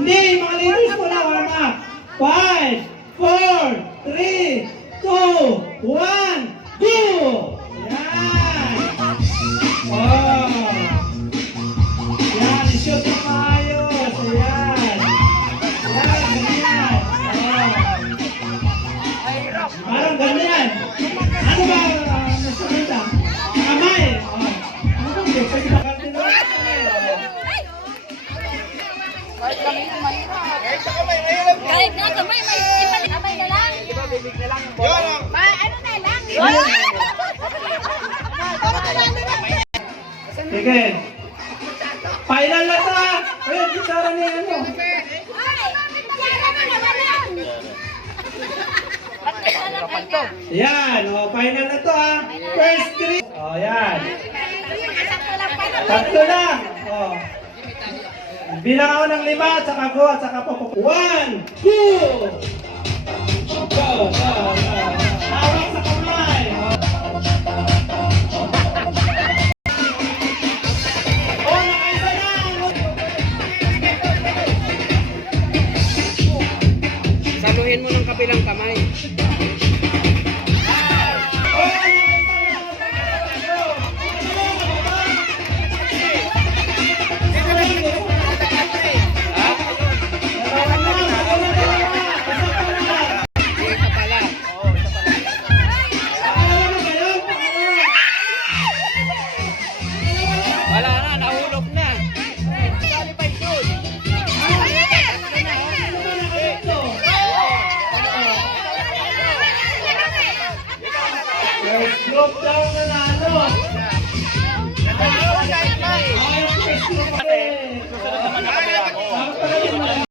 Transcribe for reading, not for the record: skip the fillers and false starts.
Hindi, mga ladies muna, warm up. 5, 4, 3, 2, 1, go! Yan! Oh! Yan, i-shoot na maayos. Ayan. Yan, ganyan. Oh. Parang ganyan. Ano ba nasunod ah? Kamay. Oh. Ano ba? Pwede ba kantin na? Kahit nga kamay, may ipalit na lang. Ano na lang? Sige. Final na to ah. Ayun, gitara niya ano. Yan, oh, final na to ah. First three. Oh, yan. Tatlo lang. Oh. Bilang ako ng 5 at saka go at saka po. 1, 2. Go, go, go. Hawak sa kamay.